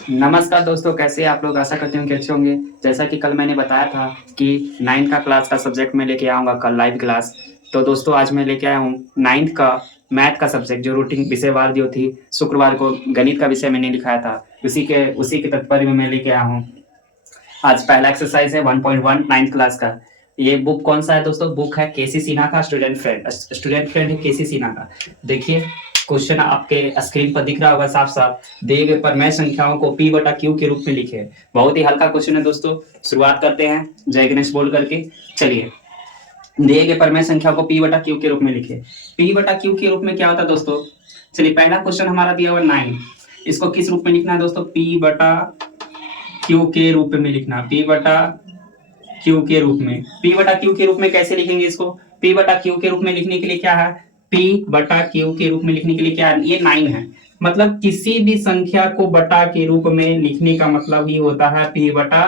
नमस्कार दोस्तों, कैसे हैं आप लोग? आशा करते हैं कि अच्छे होंगे। जैसा कि कल मैंने बताया था कि 9th का क्लास का सब्जेक्ट मैं लेके आऊँगा कल लाइव क्लास। तो दोस्तों आज मैं लेके आया हूँ 9th का मैथ का सब्जेक्ट, जो रूटीन विषयवार जो थी, शुक्रवार को गणित का विषय मैंने लिखाया था। उसी के तात्पर्य में मैं लेके आया हूँ। आज पहला एक्सरसाइज है 1.1 9th क्लास का। ये बुक कौन सा है दोस्तों? बुक है केसी सिन्हा का स्टूडेंट फ्रेंड है केसी सिन्हा का। देखिए, क्वेश्चन आपके स्क्रीन पर दिख रहा होगा साफ साफ। दिए गए परमेय संख्याओं को p बटा q के रूप में लिखे। बहुत ही हल्का क्वेश्चन है दोस्तों। शुरुआत करते हैं जय गणेश बोल करके। चलिए, दिए गए परमेय संख्या को p बटा q के रूप में लिखे। p बटा q के रूप में क्या होता है दोस्तों? चलिए, पहला क्वेश्चन हमारा दिया हुआ 9। इसको किस रूप में लिखना है दोस्तों? p बटा q के रूप में लिखना। p बटा q के रूप में। p बटा q के रूप में कैसे लिखेंगे इसको? p बटा q के रूप में लिखने के लिए क्या है? p बटा q के रूप में लिखने के लिए क्या है? ये 9 है। मतलब किसी भी संख्या को बटा के रूप में लिखने का मतलब ही होता है p बटा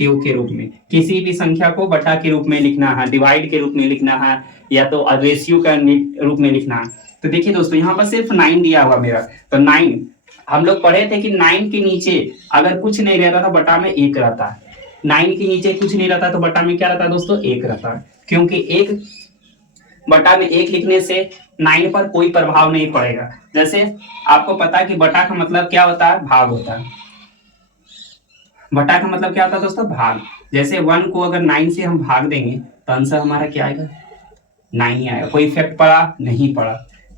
q के रूप में। किसी भी संख्या को बटा के रूप में लिखना है, डिवाइड के रूप में लिखना है, या तो रेशियो का रूप में लिखना है। तो देखिए दोस्तों, यहाँ पर सिर्फ 9 दिया हुआ मेरा। तो 9 हम लोग पढ़े थे कि 9 के नीचे अगर कुछ नहीं रहता तो बटा में 1 रहता है। 9 के नीचे कुछ नहीं रहता तो बटा में क्या रहता है दोस्तों? 1 रहता है। क्योंकि 1 बटा में 1 लिखने से 9 पर कोई प्रभाव नहीं पड़ेगा। जैसे आपको पता है कि बटा का मतलब क्या होता है? भाग होता है। बटा का मतलब क्या होता है दोस्तों? भाग। जैसे 1 को अगर 9 से हम भाग देंगे तो आंसर हमारा क्या आएगा? 9 ही आएगा। कोई इफेक्ट पड़ा? नहीं पड़ा।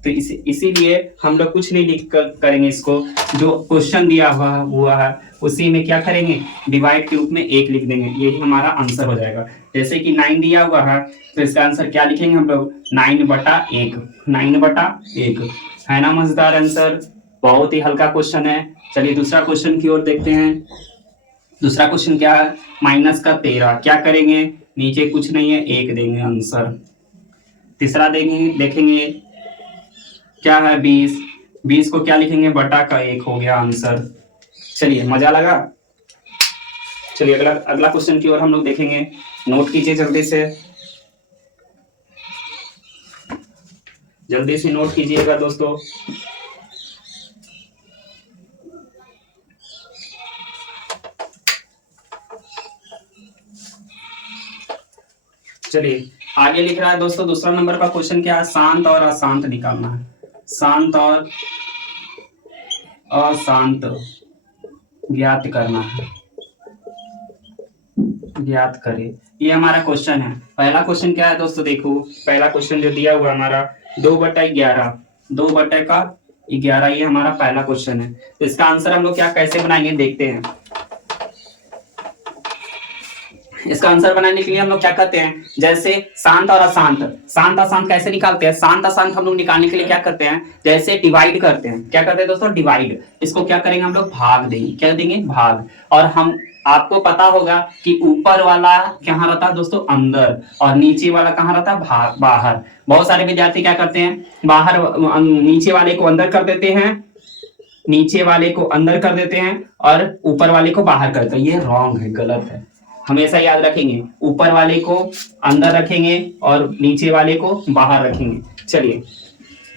तो इसीलिए हम लोग कुछ नहीं लिख कर करेंगे इसको। जो क्वेश्चन दिया हुआ है उसी में क्या करेंगे? डिवाइड के रूप में 1 लिख देंगे। यही हमारा आंसर हो जाएगा। जैसे कि 9 दिया हुआ है तो इसका आंसर क्या लिखेंगे हम लोग? 9 बटा 1। 9 बटा 1 है ना। मजेदार आंसर। बहुत ही हल्का क्वेश्चन है। चलिए दूसरा क्वेश्चन की ओर देखते हैं। दूसरा क्वेश्चन क्या है? माइनस का 13। क्या करेंगे? नीचे कुछ नहीं है, 1 देंगे आंसर। तीसरा देखेंगे क्या है? 20। 20 को क्या लिखेंगे? बटा का 1 हो गया आंसर। चलिए, मजा लगा। चलिए अगला अगला क्वेश्चन की ओर हम लोग देखेंगे। नोट कीजिए जल्दी से। जल्दी से नोट कीजिएगा दोस्तों। चलिए, आगे लिख रहा है दोस्तों, दूसरा नंबर का क्वेश्चन क्या है? शांत और अशांत निकालना है। शांत और अशांत ज्ञात करना है। ज्ञात करें। ये हमारा क्वेश्चन है। पहला क्वेश्चन क्या है दोस्तों? देखो, पहला क्वेश्चन जो दिया हुआ हमारा 2/11। 2/11, ये हमारा पहला क्वेश्चन है। तो इसका आंसर हम लोग क्या कैसे बनाएंगे देखते हैं। इसका आंसर बनाने के लिए हम लोग क्या करते हैं? जैसे शांत और अशांत, शांत अशांत कैसे निकालते हैं? शांत अशांत हम लोग निकालने के लिए क्या करते हैं? जैसे डिवाइड करते हैं। क्या करते हैं दोस्तों? डिवाइड। इसको क्या करेंगे हम लोग? भाग देंगे। क्या देंगे? भाग। और हम आपको पता होगा कि ऊपर वाला कहाँ रहता है दोस्तों? अंदर। और नीचे वाला कहाँ रहता है? बाहर। बहुत सारे विद्यार्थी क्या करते हैं? बाहर नीचे वाले को अंदर कर देते हैं, नीचे वाले को अंदर कर देते हैं और ऊपर वाले को बाहर करते हैं। ये रॉन्ग है, गलत है। हमेशा याद रखेंगे, ऊपर वाले को अंदर रखेंगे और नीचे वाले को बाहर रखेंगे। चलिए,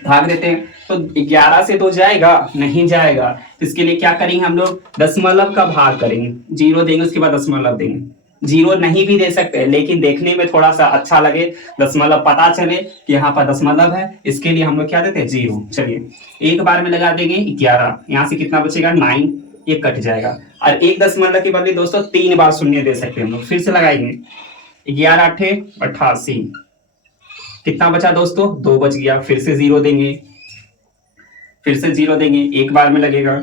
भाग देते हैं। तो 11 से तो जाएगा नहीं? जाएगा। तो इसके लिए क्या करेंगे हम लोग? दशमलव का भाग करेंगे। 0 देंगे, उसके बाद दशमलव देंगे। 0 नहीं भी दे सकते, लेकिन देखने में थोड़ा सा अच्छा लगे, दशमलव पता चले कि यहाँ पर दशमलव है, इसके लिए हम लोग क्या देते हैं? 0। चलिए, एक बार में लगा देंगे 11। यहाँ से कितना बचेगा? 9। ये कट जाएगा। और एक दशमलव के बदले दोस्तों 3 बार शून्य दे सकते हैं हम लोग। फिर से लगाएंगे। 11 8 88। कितना बचा दोस्तों? 2 बच गया। फिर से 0 देंगे। फिर से 0 देंगे, एक बार में लगेगा।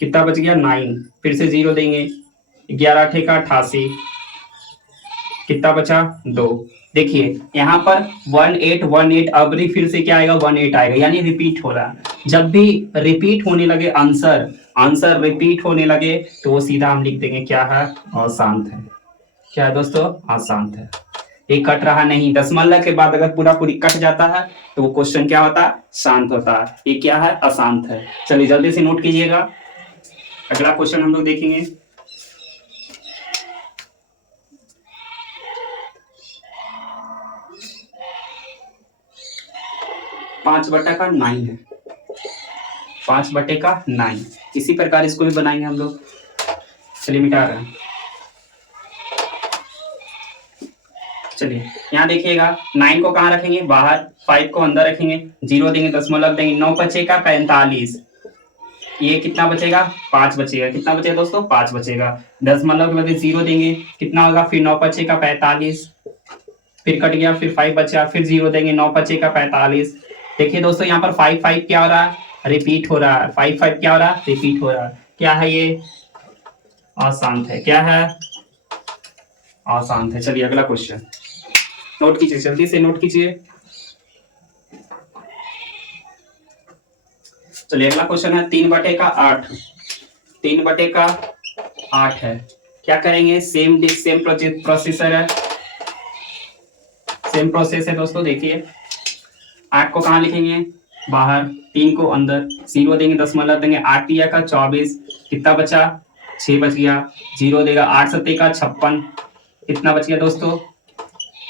कितना बच गया? 9। फिर से 0 देंगे। 11 8 का 88। कितना बचा? 2। देखिए यहाँ पर 1818, अब भी फिर से क्या आएगा? 18 आएगा, यानी रिपीट हो रहा है। जब भी रिपीट होने लगे आंसर, आंसर रिपीट होने लगे, तो वो सीधा हम लिख देंगे क्या है? अशांत है। क्या है दोस्तों? अशांत है। ये कट रहा नहीं। दशमलव के बाद अगर पूरा पूरी कट जाता है तो वो क्वेश्चन क्या होता है? शांत होता है। ये क्या है? अशांत है। चलिए जल्दी से नोट कीजिएगा। अगला क्वेश्चन हम लोग देखेंगे। 5/9 है। 5/9। इसी प्रकार इसको भी बनाएंगे हम लोग। चलिए मिटा रहे हैं। चलिए यहाँ देखिएगा 9 को कहाँ रखेंगे, बाहर, 5 को अंदर रखेंगे, 0 देंगे, दशमलव देंगे, 9 बचेगा 45। ये कितना बचेगा, 5 बचेगा। कितना बचेगा दोस्तों, 5 बचेगा। दशमलव के बदले 0 देंगे, कितना होगा, फिर 9 बचेगा 45, फिर कट गया, फिर 5 बचा, फिर 0 देंगे, 9 बचेगा 45। देखिए दोस्तों यहाँ पर 5 5 क्या हो रहा है, रिपीट हो रहा है। 5 5 क्या हो रहा है, रिपीट हो रहा है। क्या है ये, अशांत है। क्या है, अशांत है। चलिए अगला क्वेश्चन नोट कीजिए, जल्दी से नोट कीजिए। चलिए अगला क्वेश्चन है 3/8। 3/8 है। क्या करेंगे, सेम प्रोसेसर है, सेम प्रोसेस है दोस्तों। देखिए 8 को कहाँ लिखेंगे, बाहर, 3 को अंदर, 0 देंगे, दशमलव देंगे, 8 दिया का 24, कितना बचा, 6 बच गया। 0 देगा, 8 सत्ते का 56, कितना बच गया दोस्तों,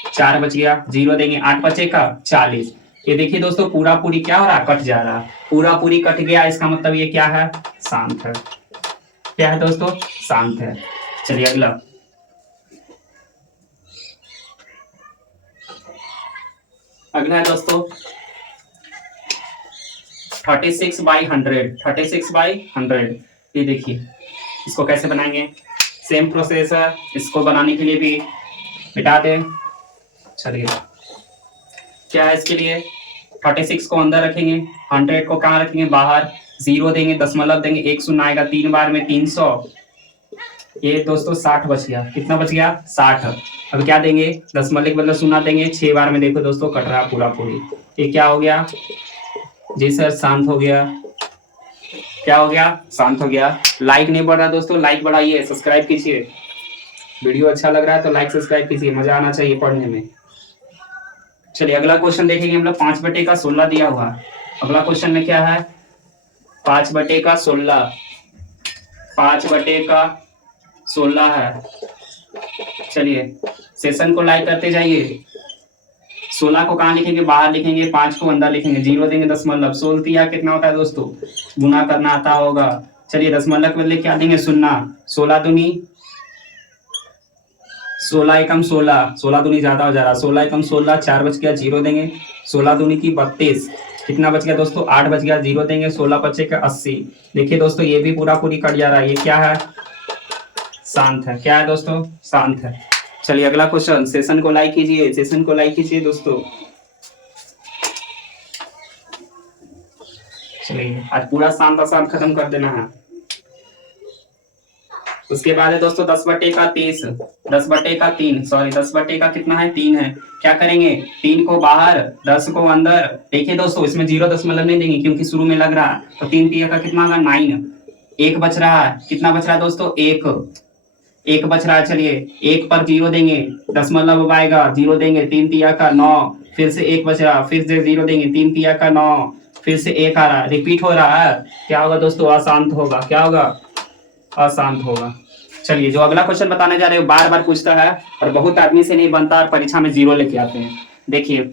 4 बच गया। 0 देंगे, 8 बचे का 40। ये देखिए दोस्तों पूरा पूरी क्या हो रहा है, कट जा रहा है। पूरा पूरी कट गया, इसका मतलब ये क्या है, शांत है। क्या है दोस्तों, शांत है। चलिए अगला, अगला है दोस्तों 36/100। 36/100 ये देखिए, इसको कैसे बनाएंगे, सेम प्रोसेस है। इसको बनाने के लिए भी मिटा दें। चलिए क्या है इसके लिए, 36 को अंदर रखेंगे, 100 को कहाँ रखेंगे, बाहर, 0 देंगे, दशमलव देंगे, 1 शून्य आएगा, 3 बार में 300। ये दोस्तों 60 बच गया। कितना बच गया, 60। अब क्या देंगे, दशमलव के बदले शून्य देंगे, 6 बार में देखो दोस्तों कट रहा पूरा पूरी। ये क्या हो गया, जी सर शांत हो गया। क्या हो गया, शांत हो गया। लाइक नहीं बढ़ रहा दोस्तों, लाइक बढ़ाइए, सब्सक्राइब कीजिए। वीडियो अच्छा लग रहा है तो लाइक सब्सक्राइब कीजिए, मजा आना चाहिए पढ़ने में। चलिए अगला क्वेश्चन देखेंगे हम लोग। 5/16 दिया हुआ। अगला क्वेश्चन में क्या है, 5/16। 5/16 है। चलिए सेशन को लाइक करते जाइए। 16 को कहाँ लिखेंगे, बाहर लिखेंगे, 5 को अंदर लिखेंगे, 0 देंगे, दशमलव, 16 कितना होता है दोस्तों, गुना करना आता होगा। चलिए दशमलव के बदले क्या देंगे, 0। 16 दूनी 16 एकम 16, 16 दूनी ज्यादा हो जा रहा, 16 एकम 16, 4 बच गया, 0 देंगे, 16 दूनी की 32, कितना बच गया दोस्तों, 8 बच गया, 0 देंगे, 16 बचे का 80। देखिए दोस्तों ये भी पूरा पूरी कट जा रहा है। ये क्या है, शांत है। क्या है दोस्तों, शांत है। चलिए अगला क्वेश्चन, सेशन को लाइक कीजिए, सेशन को लाइक कीजिए दोस्तों। चलिए आज पूरा शांत अशांत खत्म कर देना है। उसके बाद है दोस्तों 10/30। 10/3 सॉरी 10/का कितना है, 3 है। क्या करेंगे, 3 को बाहर, 10 को अंदर। देखिए दोस्तों इसमें 0 दशमलव नहीं देंगे क्योंकि शुरू में लग रहा है, तो 3 3 का कितना होगा, 9। 1 बच रहा है, कितना बच रहा है दोस्तों, 1 बच रहा है। चलिए 1 पर 0 देंगे, दशमलव आएगा, 0 देंगे, 3 3 का 9, फिर से 1 बच रहा, फिर से 0 देंगे, 3 3 का 9, फिर से 1 आ रहा, रिपीट हो रहा है। क्या होगा दोस्तों, अशांत होगा। क्या होगा, अशांत होगा। चलिए जो अगला क्वेश्चन बताने जा रहे हो बार बार पूछता है और बहुत आदमी से नहीं बनता और परीक्षा में 0 लेके आते हैं। देखिए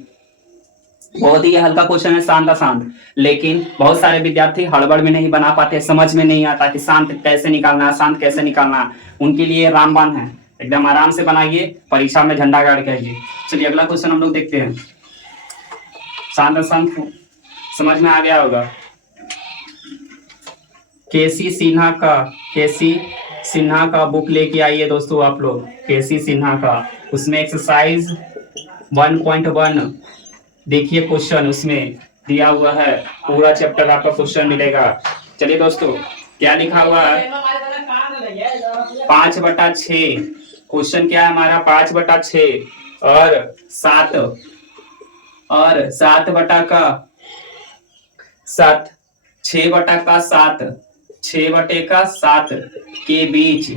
बहुत ही हल्का क्वेश्चन है, शांत अशांत, लेकिन बहुत सारे विद्यार्थी हड़बड़ में नहीं बना पाते, समझ में नहीं आता कि शांत कैसे निकालना है, शांत कैसे निकालना है। उनके लिए रामबाण है, एकदम आराम से बनाइए, परीक्षा में झंडा गाड़ के आइए। चलिए अगला क्वेश्चन हम लोग देखते हैं। शांत अशांत समझ में आ गया होगा। केसी सिन्हा का बुक लेके आइए दोस्तों आप लोग, केसी सिन्हा का। उसमें एक्सरसाइज 1.1 देखिए, क्वेश्चन उसमें दिया हुआ है, पूरा चैप्टर आपका क्वेश्चन मिलेगा। चलिए दोस्तों क्या लिखा हुआ है, 5/6। क्वेश्चन क्या है हमारा, 5/6 और 7 6/7 के बीच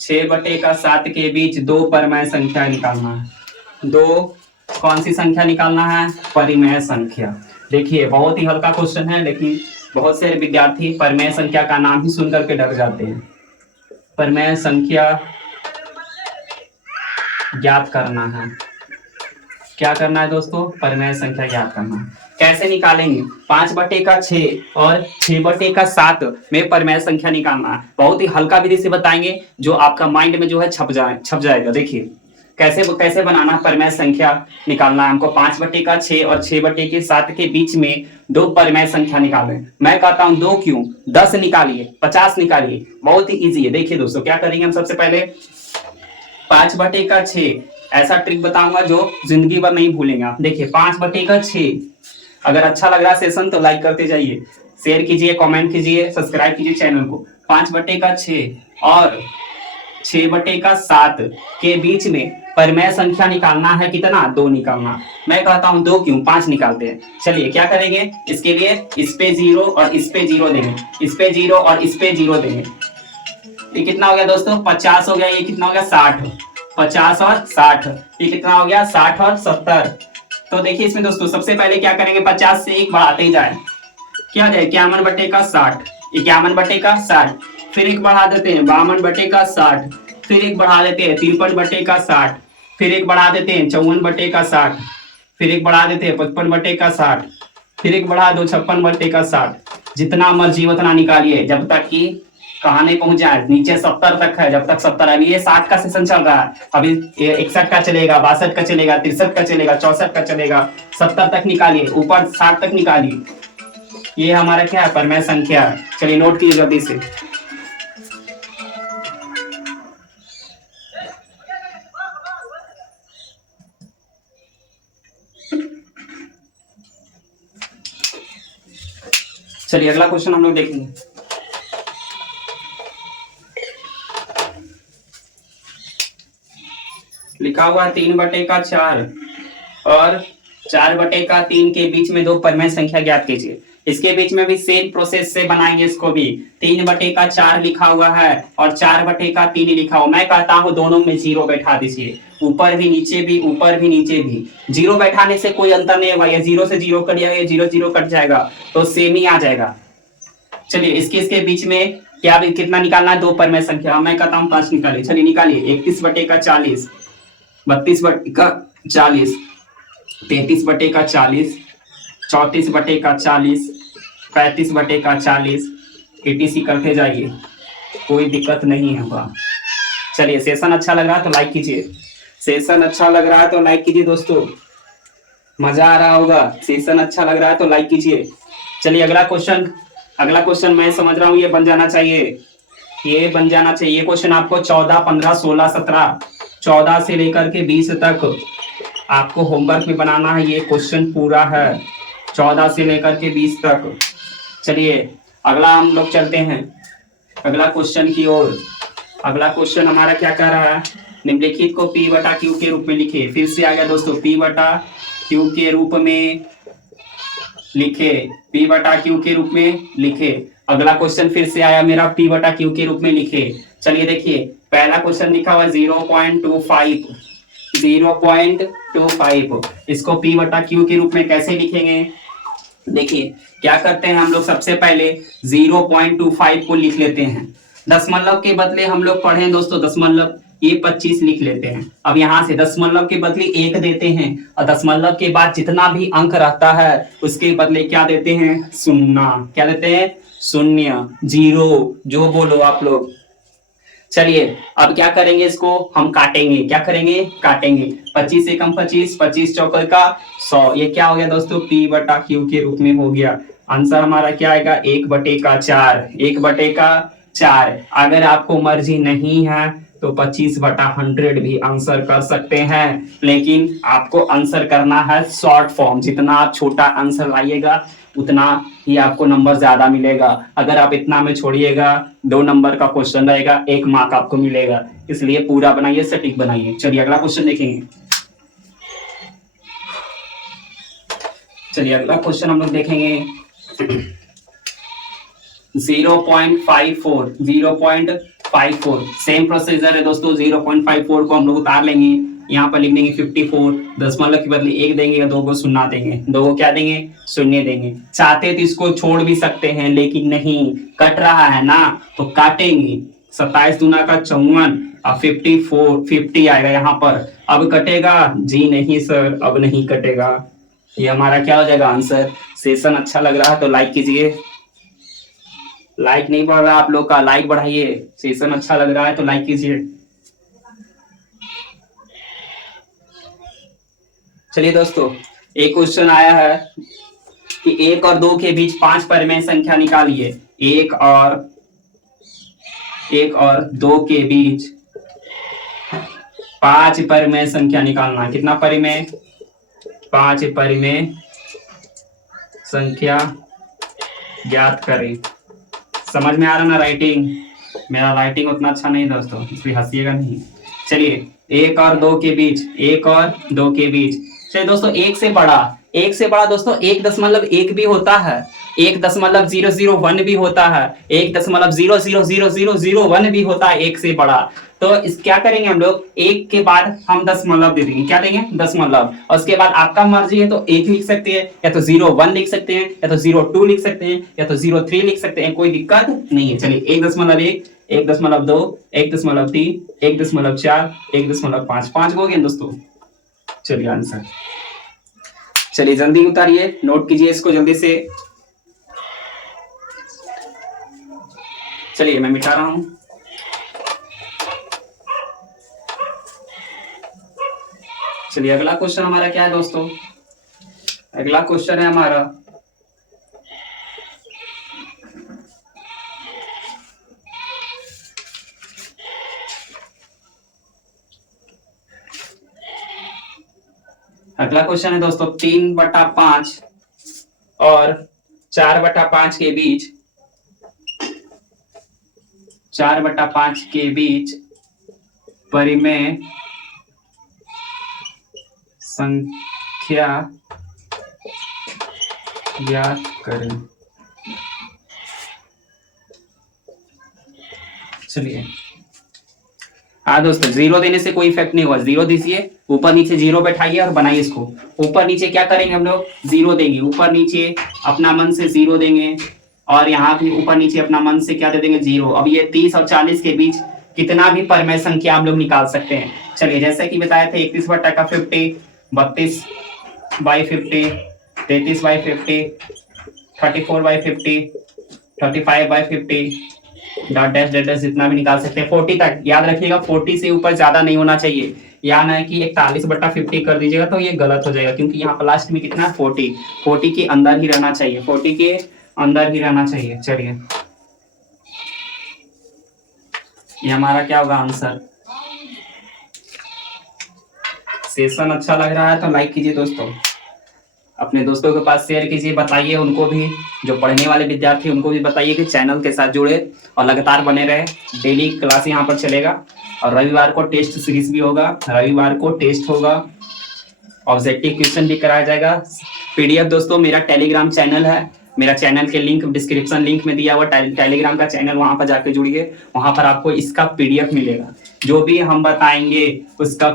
6/7 के बीच 2 परमेय संख्या निकालना है। 2 कौन सी संख्या निकालना है, परिमेय संख्या। देखिए बहुत ही हल्का क्वेश्चन है, लेकिन बहुत से विद्यार्थी परिमेय संख्या का नाम ही सुन करके डर जाते हैं। परिमेय संख्या ज्ञात करना है। क्या करना है दोस्तों, परिमेय संख्या ज्ञात करना है। कैसे निकालेंगे? 5/6 और 6/7 में परिमेय संख्या निकालना है। बहुत ही हल्का विधि से बताएंगे जो आपका माइंड में जो है छप जाएगा। देखिए कैसे कैसे बनाना परिमेय संख्या निकालना है हमको। 5/6 और 6/7 के बीच में दो परिमेय संख्या निकालें। मैं कहता हूं दो क्यों, 10 निकालिए, 50 निकालिए, बहुत ही इजी है। देखिए दोस्तों क्या करेंगे हम, सबसे पहले 5/6 ऐसा ट्रिक बताऊंगा जो जिंदगी भर नहीं भूलेंगे आप। देखिए 5/6, अगर अच्छा लग रहा है सेशन तो लाइक करते जाइए, शेयर कीजिए, कमेंट कीजिए, सब्सक्राइब कीजिए चैनल को। 5/6 और 6/7 के बीच में परिमेय संख्या निकालना है, कितना? 2 निकालना। मैं कहता हूं 2 क्यों, 5 निकालते हैं। चलिए क्या करेंगे, इसके लिए इस पे 0 और इस पे 0 देंगे, इस पे 0 और इस पे 0 देंगे। ये कितना हो गया दोस्तों? 50 हो गया। ये कितना हो गया? 60। 50 और 60, ये कितना हो गया? 60 और 70। तो देखिए इसमें दोस्तों सबसे पहले क्या करेंगे, 50 से 1 बढ़ाते ही जाए, क्या जाए? 51/60, 51/60, फिर 1 बढ़ा देते हैं 52/60, फिर 1 बढ़ा देते हैं 53/60, फिर 1 बढ़ा देते हैं 54/60, फिर 1 बढ़ा देते हैं 55/60, फिर 1 बढ़ा दो 56/60। जितना मर्जी उतना निकालिए जब तक कि कहाँ नहीं पहुंच जाए, नीचे 70 तक है, जब तक 70। अभी ये 60 का सेशन चल रहा है, अभी 61 का चलेगा, 62 का चलेगा, 63 का चलेगा, 64 का चलेगा, 70 तक निकालिए, ऊपर 60 तक निकालिए। ये हमारा क्या है? परिमेय संख्या। चलिए नोट कीजिए जल्दी से। चलिए अगला क्वेश्चन हम लोग देखेंगे। लिखा हुआ 3/4 और 4/3 के बीच में दो परिमेय संख्या ज्ञात कीजिए। इसके बीच में भी सेम प्रोसेस से बनाएंगे इसको भी। 3/4 लिखा हुआ है और 4/3 लिखा हुआ। मैं कहता हूं दोनों में 0 बैठा दीजिए, ऊपर भी नीचे भी, ऊपर भी नीचे भी। 0 बैठाने से कोई अंतर नहीं होगा, ये 0 से 0 कट जाएगा, 0 0 कट जाएगा तो सेम ही आ जाएगा। चलिए इसके बीच में क्या कितना निकालना है? दो परिमेय संख्या। मैं कहता हूँ 5 निकालिए। चलिए निकालिए। 31/40, 32/40, 33/40, 34/40, 35/40, etc करते जाइए, कोई दिक्कत नहीं होगा। चलिए सेशन अच्छा लग रहा है तो लाइक कीजिए, सेशन अच्छा लग रहा है तो लाइक कीजिए दोस्तों, मजा आ रहा होगा। सेशन अच्छा लग रहा है तो लाइक कीजिए। चलिए अगला क्वेश्चन मैं समझ रहा हूँ ये बन जाना चाहिए, ये बन जाना चाहिए। ये क्वेश्चन आपको 14, 15, 16, 17, 14 से लेकर के 20 तक आपको होमवर्क में बनाना है। ये क्वेश्चन पूरा है 14 से लेकर के 20 तक। चलिए अगला हम लोग चलते हैं अगला क्वेश्चन की ओर। अगला क्वेश्चन हमारा क्या कह रहा है? निम्नलिखित को P/Q के रूप में लिखे। फिर से आ गया दोस्तों, P/Q के रूप में लिखे, P/Q के रूप में लिखे। अगला क्वेश्चन फिर से आया मेरा, P/Q के रूप में लिखे। चलिए देखिए पहला क्वेश्चन लिखा हुआ 0.25, 0.25, इसको P/Q के रूप में कैसे लिखेंगे? देखिए क्या करते हैं हम लोग, सबसे पहले 0.25 को लिख लेते हैं। दशमलव के बदले हम लोग पढ़े दोस्तों दशमलव, ये 25 लिख लेते हैं। अब यहां से दशमलव के बदले 1 देते हैं और दशमलव के बाद जितना भी अंक रहता है उसके बदले क्या देते हैं? शून्य। क्या देते हैं? शून्य, 0, जो बोलो आप लोग। चलिए अब क्या करेंगे, इसको हम काटेंगे। क्या करेंगे? काटेंगे। 25 से कम 25, 25 चौके का 100। ये क्या हो गया दोस्तों? P/Q के रूप में हो गया। आंसर हमारा क्या आएगा? 1/4, 1/4। अगर आपको मर्जी नहीं है तो 25/100 भी आंसर कर सकते हैं, लेकिन आपको आंसर करना है शॉर्ट फॉर्म। जितना आप छोटा आंसर लाइएगा उतना ही आपको नंबर ज्यादा मिलेगा। अगर आप इतना में छोड़िएगा 2 नंबर का क्वेश्चन रहेगा, 1 मार्क आपको मिलेगा। इसलिए पूरा बनाइए, सटीक बनाइए। चलिए अगला क्वेश्चन देखेंगे। चलिए अगला क्वेश्चन हम लोग देखेंगे 0.54, 0.54 सेम प्रोसीजर है दोस्तों। 0.54 को हम लोग उतार लेंगे, यहाँ पर लिख देंगे 54, दशमलव के बदले 1 देंगे और 2 को शून्य देंगे। 2 को क्या देंगे? शून्य देंगे। चाहते तो इसको छोड़ भी सकते हैं, लेकिन नहीं, कट रहा है ना तो काटेंगे। 27 दूना का 54 और 50 आएगा यहाँ पर। अब कटेगा? जी नहीं सर, अब नहीं कटेगा। ये हमारा क्या हो जाएगा आंसर। सेशन अच्छा लग रहा है तो लाइक कीजिए। लाइक नहीं बढ़ रहा आप लोग का, लाइक बढ़ाइए। सेशन अच्छा लग रहा है तो लाइक कीजिए। चलिए दोस्तों, एक क्वेश्चन आया है कि 1 और 2 के बीच 5 परिमेय संख्या निकालिए। 1 और 2 के बीच 5 परिमेय संख्या निकालना। कितना परिमेय? 5 परिमेय संख्या ज्ञात करें। समझ में आ रहा ना राइटिंग? मेरा राइटिंग उतना अच्छा नहीं दोस्तों, इसलिए हंसिएगा नहीं। चलिए, 1 और 2 के बीच चलिए दोस्तों, एक से बड़ा दोस्तों 1.1 भी होता है, 1.001 भी होता है, 1.0000001 भी होता है एक से बड़ा। तो इस क्या करेंगे हम लोग, एक के बाद हम दशमलव दे देंगे। क्या देंगे? दशमलव। और उसके बाद आपका मर्जी है तो एक लिख सकते हैं, या तो 01 लिख सकते हैं, या तो 02 लिख सकते हैं, या तो 03 लिख सकते हैं, कोई दिक्कत नहीं है। चलिए, 1.1, 1.2, 1.3, 1.4, 1.5, 5 हो गए दोस्तों। चलिए आंसर। चलिए जल्दी उतारिए, नोट कीजिए इसको जल्दी से। चलिए मैं मिटा रहा हूं। चलिए अगला क्वेश्चन हमारा क्या है दोस्तों? अगला क्वेश्चन है हमारा अगला क्वेश्चन है दोस्तों, 3/5 और 4/5 के बीच 4/5 के बीच परिमेय संख्या ज्ञात करें। चलिए हाँ दोस्तों, 0 देने से कोई इफेक्ट नहीं हुआ। 0 दीजिए, ऊपर नीचे 0 बैठाइए और बनाइए इसको। ऊपर नीचे क्या करेंगे हम लोग? 0 देंगे, ऊपर नीचे अपना मन से 0 देंगे, और यहाँ भी ऊपर नीचे अपना मन से क्या दे देंगे? 0। अब ये 30 और 40 के बीच कितना भी परिमेय संख्या हम लोग निकाल सकते हैं। चलिए, जैसे कि बताया था, 31/50, 32/50, 33/50, 34/50, 35/50, डॉट डैश डैश डैश जितना भी निकाल सकते हैं 40 तक। याद रखिएगा 40 से ऊपर ज्यादा नहीं होना चाहिए। या ना कि 41/50 कर दीजिएगा तो ये गलत हो जाएगा, क्योंकि यहाँ पर लास्ट में कितना है? 40 के अंदर ही रहना चाहिए, 40 के अंदर ही रहना चाहिए। चलिए, ये हमारा क्या होगा आंसर। सेशन अच्छा लग रहा है तो लाइक कीजिए दोस्तों, अपने दोस्तों के पास शेयर कीजिए, बताइए उनको भी, जो पढ़ने वाले विद्यार्थी उनको भी बताइए कि चैनल के साथ जुड़े और लगातार बने रहे। डेली क्लास यहाँ पर चलेगा, और रविवार को टेस्ट सीरीज भी होगा, रविवार को टेस्ट होगा, ऑब्जेक्टिव क्वेश्चन भी कराया जाएगा। पीडीएफ दोस्तों मेरा टेलीग्राम चैनल है, मेरा चैनल के लिंक डिस्क्रिप्शन लिंक में दिया हुआ, टेलीग्राम का चैनल, वहां पर जाके जुड़िए। वहां पर आपको इसका पीडीएफ मिलेगा, जो भी हम बताएंगे उसका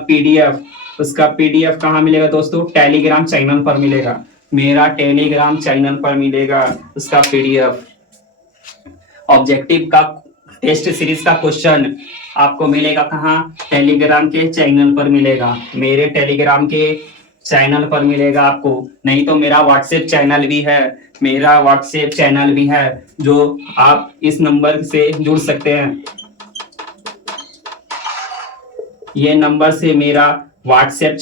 पीडीएफ कहाँ मिलेगा दोस्तों? टेलीग्राम चैनल पर मिलेगा, मेरा टेलीग्राम चैनल पर मिलेगा उसका पीडीएफ। ऑब्जेक्टिव का टेस्ट सीरीज का क्वेश्चन आपको मिलेगा कहाँ? टेलीग्राम के चैनल पर मिलेगा, मेरे टेलीग्राम के चैनल पर मिलेगा आपको। नहीं तो मेरा व्हाट्सएप चैनल भी है, जो आप इस नंबर से जुड़ सकते हैं। ये नंबर से मेरा व्हाट्सएप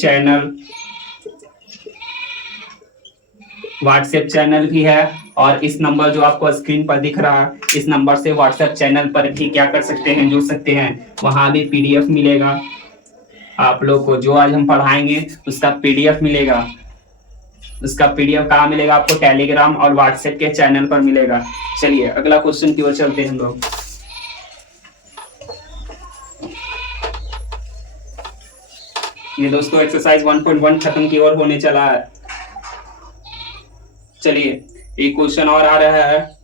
चैनल भी है, और इस नंबर जो आपको स्क्रीन पर दिख रहा है, इस नंबर से व्हाट्सएप चैनल पर भी क्या कर सकते हैं? जुड़ सकते हैं। वहां भी पीडीएफ मिलेगा आप लोग को, जो आज हम पढ़ाएंगे उसका पीडीएफ मिलेगा। उसका पीडीएफ कहाँ मिलेगा आपको? टेलीग्राम और व्हाट्सएप के चैनल पर मिलेगा। चलिए अगला क्वेश्चन की ओर चलते हैं हम लोग। ये दोस्तों एक्सरसाइज 1.1 खत्म की ओर होने चला है। चलिए एक क्वेश्चन और आ रहा है।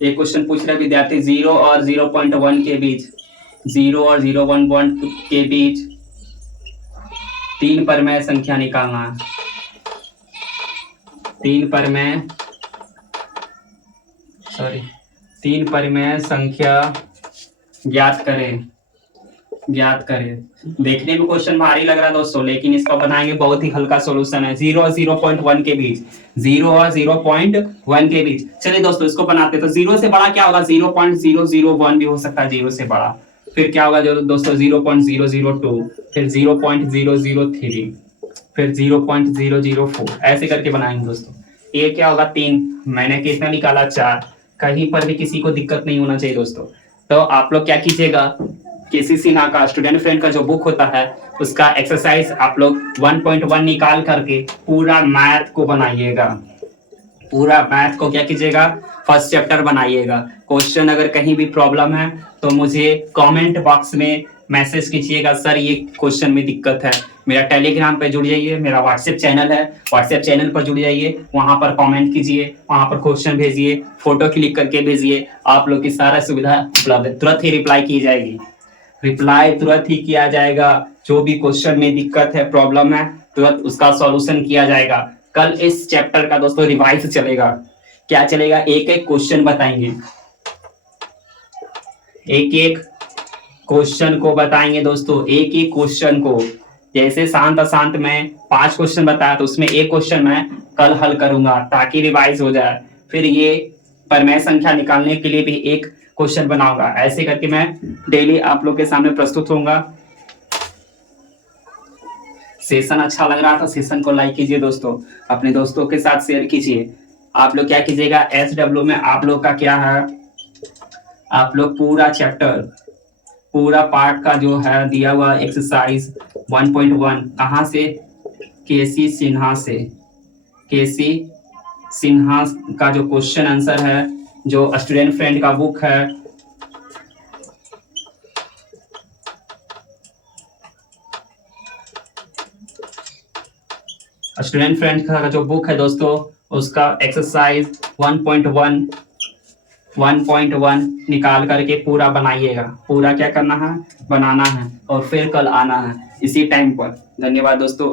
एक क्वेश्चन पूछ रहा है विद्यार्थी, 0 और 0.1 के बीच 3 परिमेय संख्या निकालना है। 3 परिमेय संख्या ज्ञात करें। ज्ञात करें। देखने में क्वेश्चन भारी लग रहा है दोस्तों, लेकिन इसका बनाएंगे बहुत ही हल्का सॉल्यूशन है, 0 और 0.1 के बीच, 0 और 0.1 के बीच। चलिए दोस्तों इसको बनाते हैं। तो 0 से बड़ा क्या होगा, 0.001 भी हो सकता है 0 से बड़ा। फिर क्या होगा जो दोस्तों 0.002, फिर 0.003, फिर 0.004, ऐसे करके बनाएंगे दोस्तों। ये क्या होगा 3, मैंने कितना निकाला 4। कहीं पर भी किसी को दिक्कत नहीं होना चाहिए दोस्तों। तो आप लोग क्या कीजिएगा, किसी सिन्हा का स्टूडेंट फ्रेंड का जो बुक होता है उसका एक्सरसाइज आप लोग 1.1 निकाल करके पूरा मैथ को बनाइएगा। पूरा मैथ को क्या कीजिएगा, फर्स्ट चैप्टर बनाइएगा। क्वेश्चन अगर कहीं भी प्रॉब्लम है तो मुझे कमेंट बॉक्स में मैसेज कीजिएगा, सर ये क्वेश्चन में दिक्कत है। मेरा टेलीग्राम पे जुड़ जाइए, मेरा व्हाट्सएप चैनल है, व्हाट्सएप चैनल पर जुड़ जाइए, वहां पर कमेंट कीजिए, वहां पर क्वेश्चन भेजिए, फोटो क्लिक करके भेजिए। आप लोग की सारा सुविधा उपलब्ध है, तुरंत ही रिप्लाई की जाएगी। रिप्लाई तुरंत ही किया जाएगा। जो भी क्वेश्चन में दिक्कत है, प्रॉब्लम है, तुरंत उसका सॉल्यूशन किया जाएगा। कल इस चैप्टर का दोस्तों रिवाइज चलेगा। क्या चलेगा, एक एक क्वेश्चन बताएंगे, एक एक क्वेश्चन को बताएंगे दोस्तों, एक एक क्वेश्चन को। जैसे शांत अशांत में 5 क्वेश्चन बताया तो उसमें एक क्वेश्चन मैं कल हल करूंगा ताकि रिवाइज हो जाए। फिर ये परमेय संख्या निकालने के लिए भी एक क्वेश्चन बनाऊंगा। ऐसे करके मैं डेली आप लोग के सामने प्रस्तुत होऊंगा। सेशन अच्छा लग रहा था, सेशन को लाइक कीजिए दोस्तों, अपने दोस्तों के साथ शेयर कीजिए। आप लोग क्या कीजिएगा, SW में आप लोग का क्या है, आप लोग पूरा चैप्टर, पूरा पार्ट का जो है दिया हुआ एक्सरसाइज 1.1 कहाँ से, केसी सिन्हा से, केसी सिन्हा का जो क्वेश्चन आंसर है, जो स्टूडेंट फ्रेंड का बुक है, स्टूडेंट फ्रेंड का जो बुक है दोस्तों, उसका एक्सरसाइज 1.1 निकाल करके पूरा बनाइएगा। पूरा क्या करना है, बनाना है, और फिर कल आना है इसी टाइम पर। धन्यवाद दोस्तों।